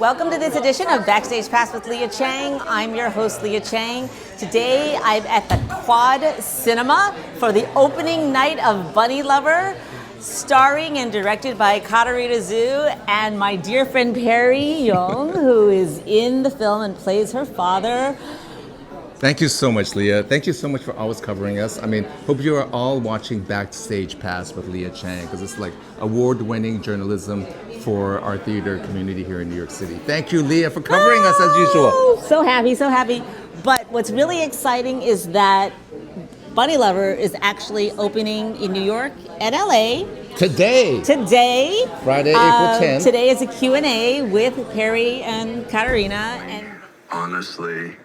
Welcome to this edition of Backstage Pass with Lia Chang. I'm your host, Lia Chang. Today, I'm at the Quad Cinema for the opening night of Bunnylovr, starring and directed by Katarina Zhu and my dear friend Perry Young, who is in the film and plays her father. Thank you so much, Lia. Thank you so much for always covering us. I mean, hope you are all watching Backstage Pass with Lia Chang, because it's like award-winning journalism for our theater community here in New York City. Thank you, Lia, for covering us as usual. So happy, so happy. But what's really exciting is that Bunnylovr is actually opening in New York and LA. Today, Friday, April 10th. Today is a Q&A with Perry and Katarina. And honestly,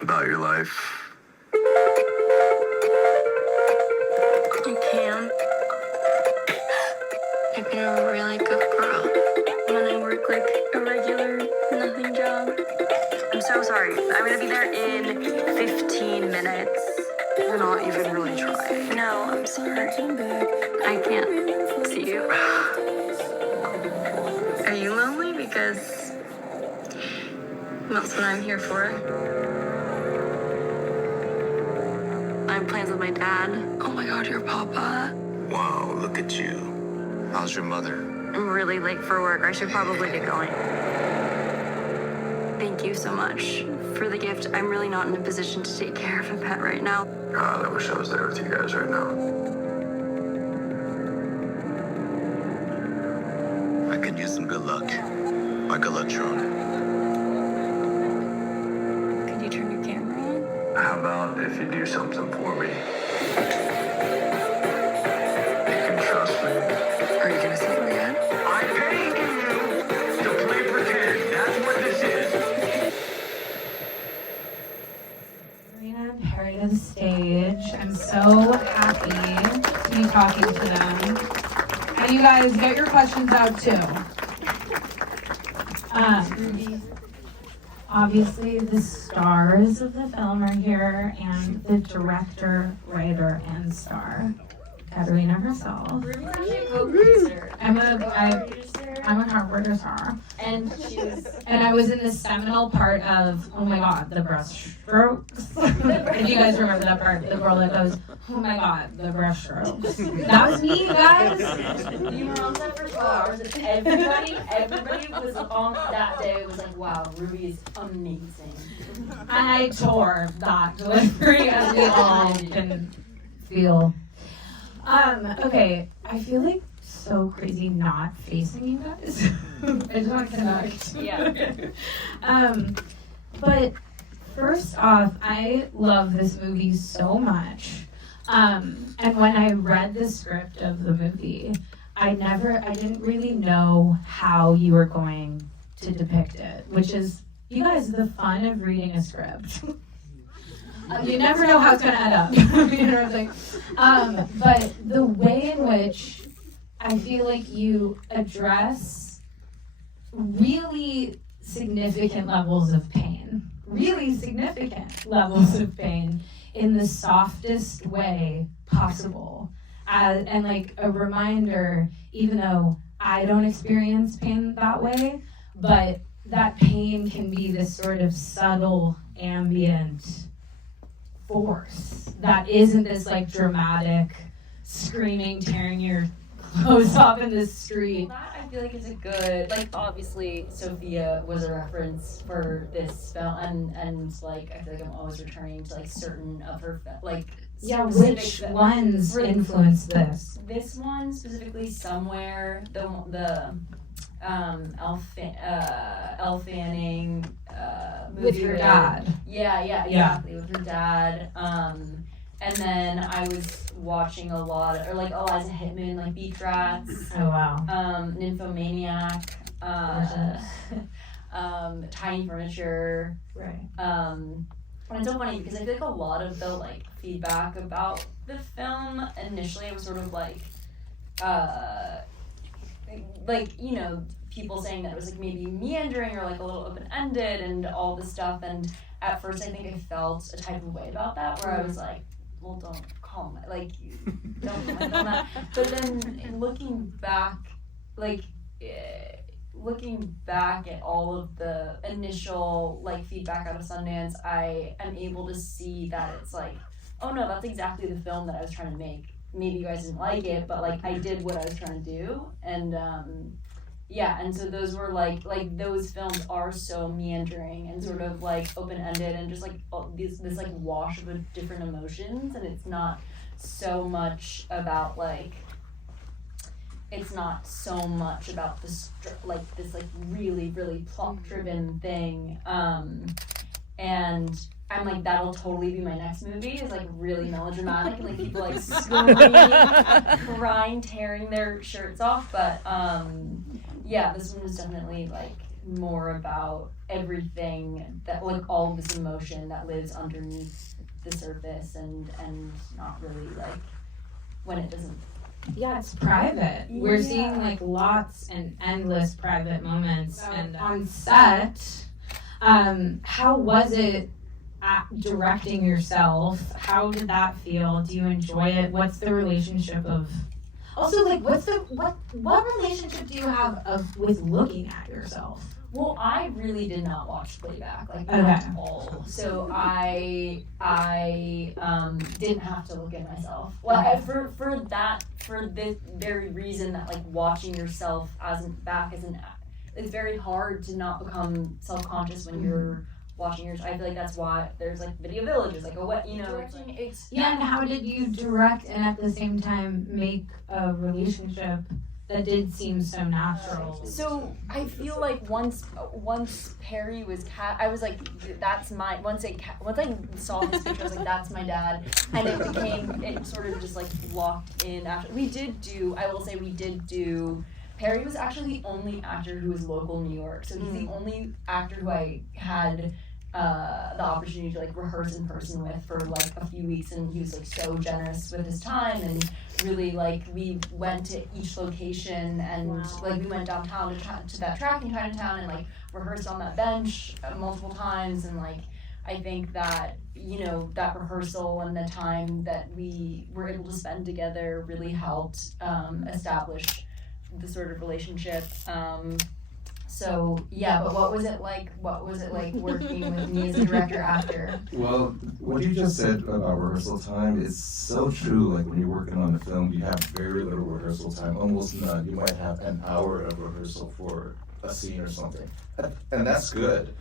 about your life. You can. I've been a really good girl. When I work like a regular nothing job. I'm so sorry. I'm gonna be there in 15 minutes. You're not even really trying. No, I'm sorry. I can't see you. Are you lonely? Because that's what I'm here for. I have plans with my dad. Oh my god, your papa. Wow, look at you. How's your mother? I'm really late for work. I should probably get going. Thank you so much for the gift. I'm really not in a position to take care of a pet right now. God, I wish I was there with you guys right now. I could use some good luck. My good luck, Tron. Could you turn your camera on? How about if you do something for me? You can trust me. Are you gonna say it again? I paid you to play pretend. That's what this is. Katarina and Perry to the stage. I'm so happy to be talking to them. And you guys, get your questions out too. Obviously, the stars of the film are here, and the director, writer, and star, Katarina herself. I'm a carpenter star. And I was in the seminal part of, oh my god, the brushstrokes. If you guys remember that part, the girl that goes, oh my god, the brushstrokes. That was me, guys. you were on set for 12 hours, and everybody was on that day. Was like, wow, Ruby is amazing. And I tore that delivery, as we all can feel. Okay, I feel like so crazy not facing you guys. I just want to connect. Yeah. But first off, I love this movie so much. And when I read the script of the movie, I didn't really know how you were going to depict it, which is, you guys, the fun of reading a script. You never know how it's going to end up. You know what I'm saying? But the way in which I feel like you address really significant levels of pain in the softest way possible. And like a reminder, even though I don't experience pain that way, but that pain can be this sort of subtle, ambient force that isn't this like dramatic screaming, tearing your clothes off in the street. That I feel like is a good, like, obviously Sophia was a reference for this film, and like I feel like I'm always returning to like certain of her which ones influenced this? This one specifically, somewhere the Elle Fanning movie With your dad. Yeah, exactly, with her dad. And then I was watching a lot of, or like Eliza Hittman, like Beach Rats. Oh wow. Nymphomaniac. Tiny Furniture. Right. And it's so funny because I feel like a lot of the like feedback about the film initially it was sort of like you know, people saying that it was like maybe meandering or like a little open-ended and all this stuff, and at first I think I felt a type of way about that where I was like, well, don't call me, like, don't comment on that. But then looking back, like looking back at all of the initial like feedback out of Sundance, I am able to see that it's like, oh no, that's exactly the film that I was trying to make. Maybe you guys didn't like it, but like I did what I was trying to do, and yeah, and so those were like those films are so meandering and sort of like open-ended and just like this like wash of different emotions, and it's not so much about like this this like really plot-driven thing, and I'm like, that'll totally be my next movie, is like really melodramatic and like people like screaming, crying, tearing their shirts off. But yeah, this one was definitely like more about everything that like all of this emotion that lives underneath the surface and not really like when it doesn't. Yeah, it's private. We're Yeah. seeing like lots and endless private moments. And on set, how was it directing yourself? How did that feel? Do you enjoy it? What's the relationship of? Also, like, what relationship do you have with looking at yourself? Well, I really did not watch playback, like Okay. at all. So I didn't have to look at myself. Well, Okay. for this very reason that like watching yourself it's very hard to not become self-conscious when you're watching yours. I feel like that's why there's like video villages, like directing. It's Yeah, and how did you direct and at the same time make a relationship that did seem so natural? So I feel like once Perry was I was like, that's my. Once I saw his picture, I was like, that's my dad, and it sort of just like locked in. After we did do, Perry was actually the only actor who was local New York, so he's the only actor who I had the opportunity to like rehearse in person with for like a few weeks, and he was like so generous with his time, and really like we went to each location, and like we went downtown to that track in Chinatown and like rehearsed on that bench multiple times, and like I think that that rehearsal and the time that we were able to spend together really helped establish the sort of relationship. So yeah, but what was it like working with me as a director after? Well, what you just said about rehearsal time is so true. Like when you're working on a film, you have very little rehearsal time, almost none. You might have an hour of rehearsal for a scene or something, and that's good.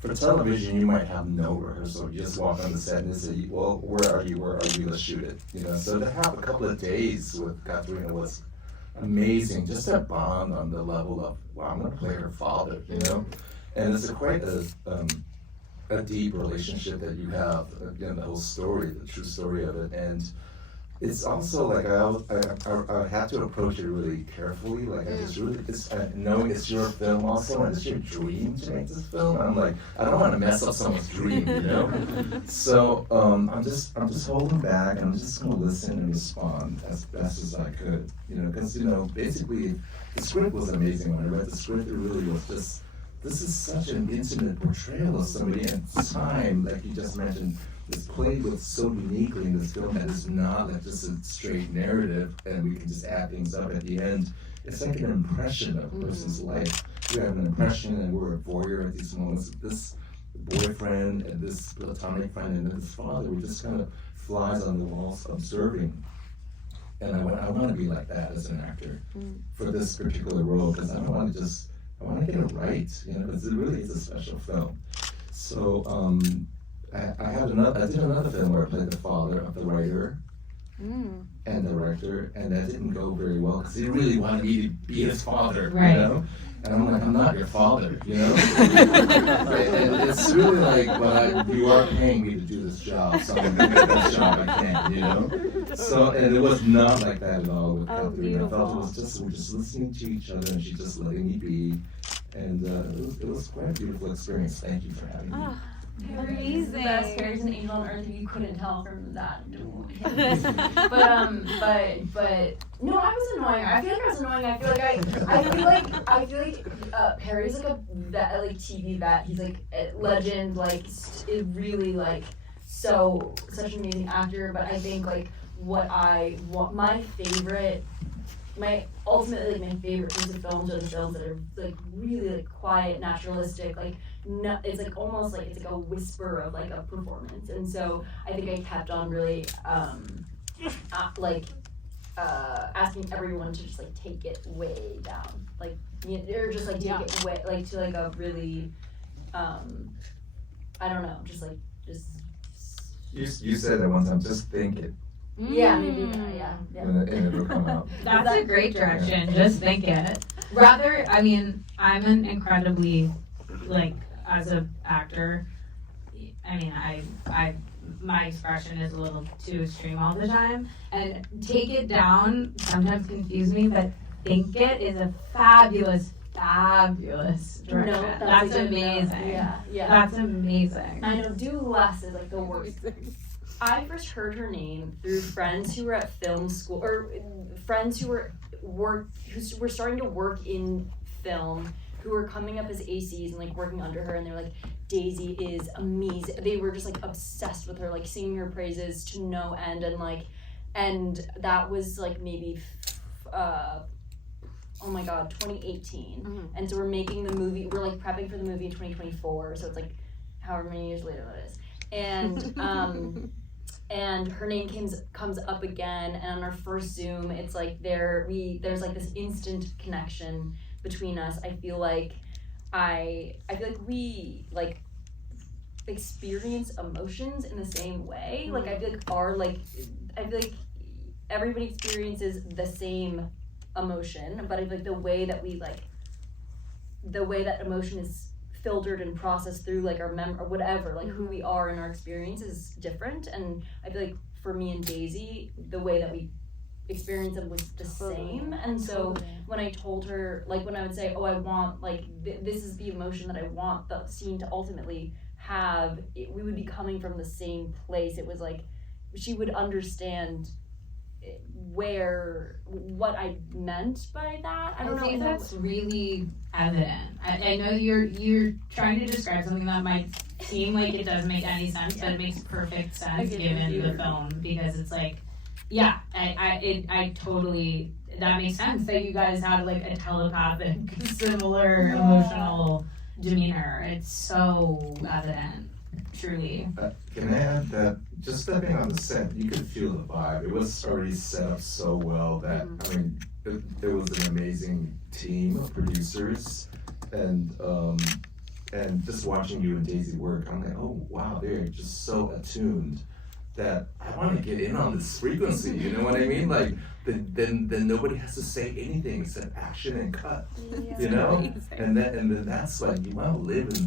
For television, you might have no rehearsal. You just walk on the set and say, well, where are you, let's shoot it. So to have a couple of days with Katarina was amazing, just that bond on the level of, wow, I'm gonna play her father, and it's quite a deep relationship that you have, again, the whole story, the true story of it, and it's also like I had to approach it really carefully, like I just really, knowing it's your film also, and it's your dream to make this film, I'm like, I don't want to mess up someone's dream, So I'm just holding back, and I'm just gonna listen and respond as best as I could, because basically the script was amazing. When I read the script, it really was just, this is such an intimate portrayal of somebody, and time, like you just mentioned, is played with so uniquely in this film that it's not like just a straight narrative and we can just add things up at the end. It's like an impression of a person's life. We have an impression, and we're a voyeur at these moments. This boyfriend and this platonic friend and this father were just kind of flies on the walls observing. And I want to be like that as an actor for this particular role, because I want to get it right, because it really is a special film. So I did another film where I played the father of the writer and director, and that didn't go very well because he really wanted me to be his father, And I'm like, I'm not your father, And it's really like, well, you are paying me to do this job, so I'm gonna do the best job I can, So, and it was not like that at all with Katarina. I felt it was just, we're just listening to each other, and she just letting me be, and it was quite a beautiful experience. Thank you for having me. Amazing. The best Perry's an angel on earth, if you couldn't tell from that. but no, I was annoying. I feel like I was annoying. I feel like Perry's like a vet, like TV vet. He's like a legend, like it really like such an amazing actor. But I think like my favorite ultimately my favorite kinds of films are the films that are like really like quiet, naturalistic, like no, it's like almost like it's like a whisper of like a performance. And so I think I kept on really asking everyone to just like take it way down, like or just like take it way like to like a really I don't know, just. You said that one time. Just think it. Yeah, maybe. Yeah. And it'll come out. That's a great direction. Just think it. Rather, I mean, I'm an incredibly, like, as an actor, I mean, my expression is a little too extreme all the time. And take it down sometimes confuses me, but think it is a fabulous direction. No, that's amazing. Yeah. That's amazing. I know, do less is like the worst. I first heard her name through friends who were at film school, or friends who were starting to work in film, who were coming up as ACs and like working under her, and they're like, Daisy is amazing. They were just like obsessed with her, like singing her praises to no end, and that was like maybe oh my god, 2018. Mm-hmm. And so we're making the movie, we're like prepping for the movie in 2024, so it's like however many years later that is. And and her name comes up again, and on our first Zoom, it's like there's like this instant connection between us. I feel like we like experience emotions in the same way. Like I feel like everybody experiences the same emotion, but I feel like the way that emotion is filtered and processed through like our or whatever, like who we are in our experience is different. And I feel like for me and Daisy, the way that we experienced them was the same. And so when I told her, like when I would say, oh, I want like this is the emotion that I want the scene to ultimately have, we would be coming from the same place. It was like she would understand what I meant by that. I don't know if that's really evident. I know you're trying to describe something that might seem like it doesn't make any sense, but it makes perfect sense given the film, because it's like, yeah, I totally, that makes sense that you guys had like a telepathic, similar emotional demeanor. It's so evident, truly. Can I add that just stepping on the set, you could feel the vibe. It was already set up so well that, I mean, there was an amazing team of producers, and just watching you and Daisy work, I'm like, oh wow, they're just so attuned that I want to get in on this frequency. You know what I mean? Like then nobody has to say anything except action and cut. You know, and then that's like you want to live in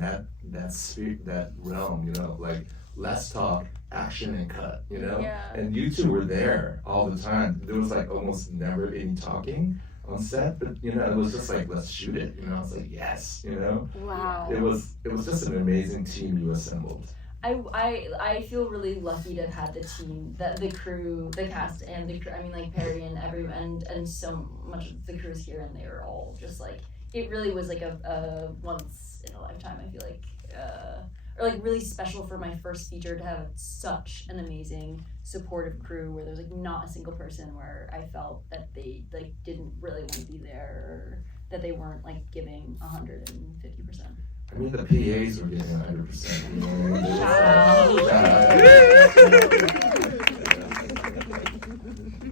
that sphere, that realm. You know, like less talk, action and cut. You know, and you two were there all the time. There was like almost never any talking on set, but you know, it was just like, let's shoot it. You know, I was like, yes. You know, wow. It was just an amazing team you assembled. I feel really lucky to have had the team, the crew, the cast, and the crew. I mean, like Perry and everyone, and so much of the crews here, and they were all just like, it really was like a once in a lifetime. I feel like, or like really special for my first feature to have such an amazing supportive crew where there's like not a single person where I felt that they like didn't really want to be there, or that they weren't like giving 150%. I mean, the PAs were getting 100%. You know what I mean?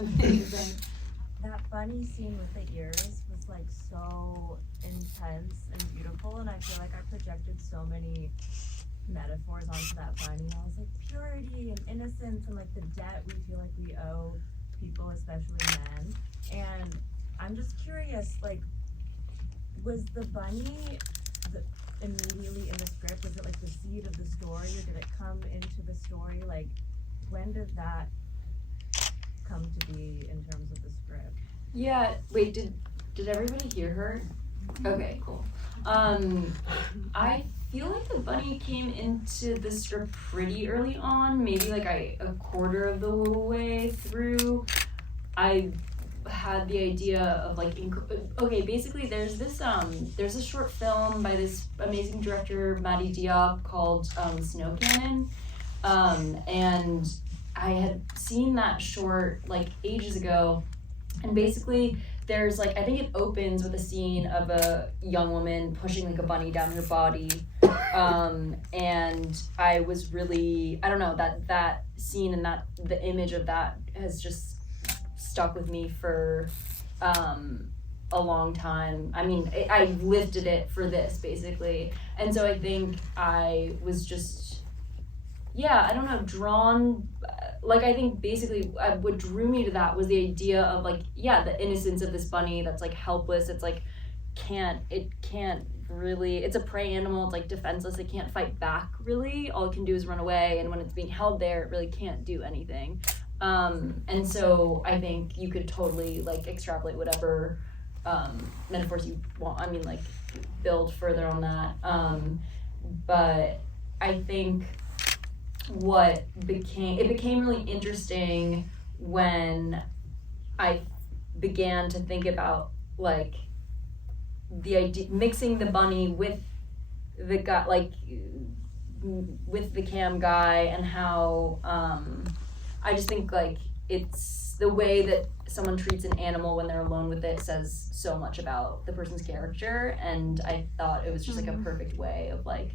Amazing. That bunny scene with the ears was like so intense and beautiful, and I feel like I projected so many metaphors onto that bunny. I was like, purity and innocence and like the debt we feel like we owe people, especially men. And I'm just curious, like, was the bunny immediately in the script? Was it like the seed of the story, or did it come into the story? Like, when did that come to be in terms of the script? Yeah, wait, did everybody hear her? Okay, cool. I feel like the bunny came into the script pretty early on, maybe like a quarter of the way through. I had the idea of like, okay, basically there's a short film by this amazing director, Maddie Diop, called Snow Cannon, and I had seen that short like ages ago, And basically, there's like, I think it opens with a scene of a young woman pushing like a bunny down her body. And I was really, I don't know, that scene and the image of that has just stuck with me for a long time. I mean, I lifted it for this basically. And so I think I was just, I don't know, drawn, like I think basically what drew me to that was the idea of like, the innocence of this bunny that's like helpless. It's like, it can't really, it's a prey animal, it's like defenseless, it can't fight back really, all it can do is run away, and when it's being held there, it really can't do anything. And so I think you could totally like extrapolate whatever metaphors you want, I mean like build further on that. But I think it became really interesting when I began to think about like the idea, mixing the bunny with the guy, like with the cam guy, and how I just think like it's the way that someone treats an animal when they're alone with it says so much about the person's character, and I thought it was just like a perfect way of like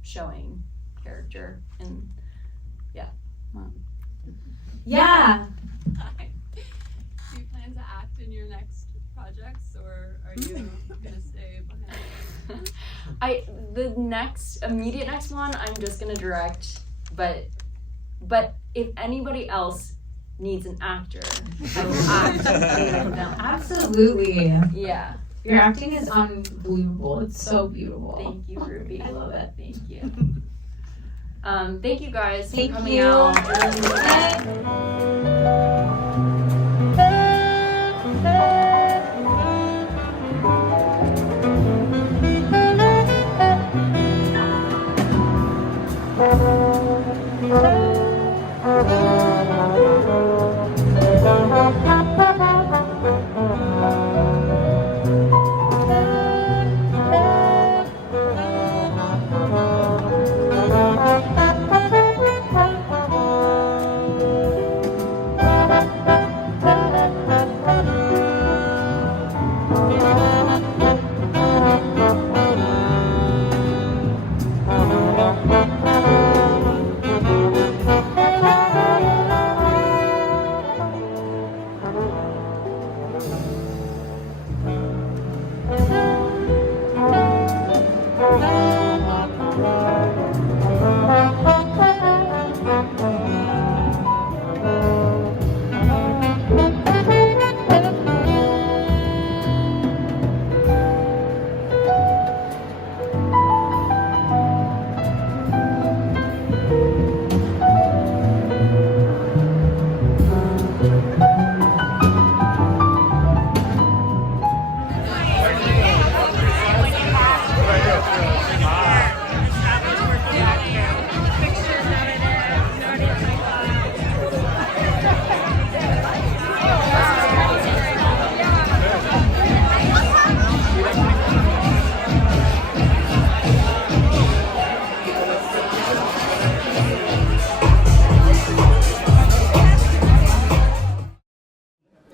showing character. And Yeah. Do you plan to act in your next projects, or are you gonna stay behind? The immediate next one, I'm just gonna direct, but if anybody else needs an actor, I will act in them. Absolutely. Yeah. Your acting is unbelievable. It's so beautiful. Tink you, Ruby. I love it. Thank you. Thank you guys for Thank coming you. out.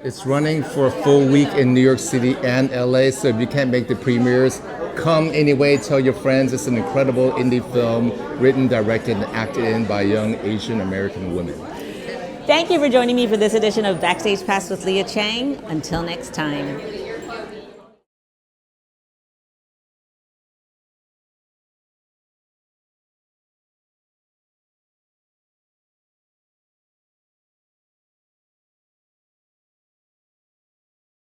It's running for a full week in New York City and LA, so if you can't make the premieres, come anyway, tell your friends. It's an incredible indie film written, directed, and acted in by young Asian American women. Thank you for joining me for this edition of Backstage Pass with Lia Chang. Until next time.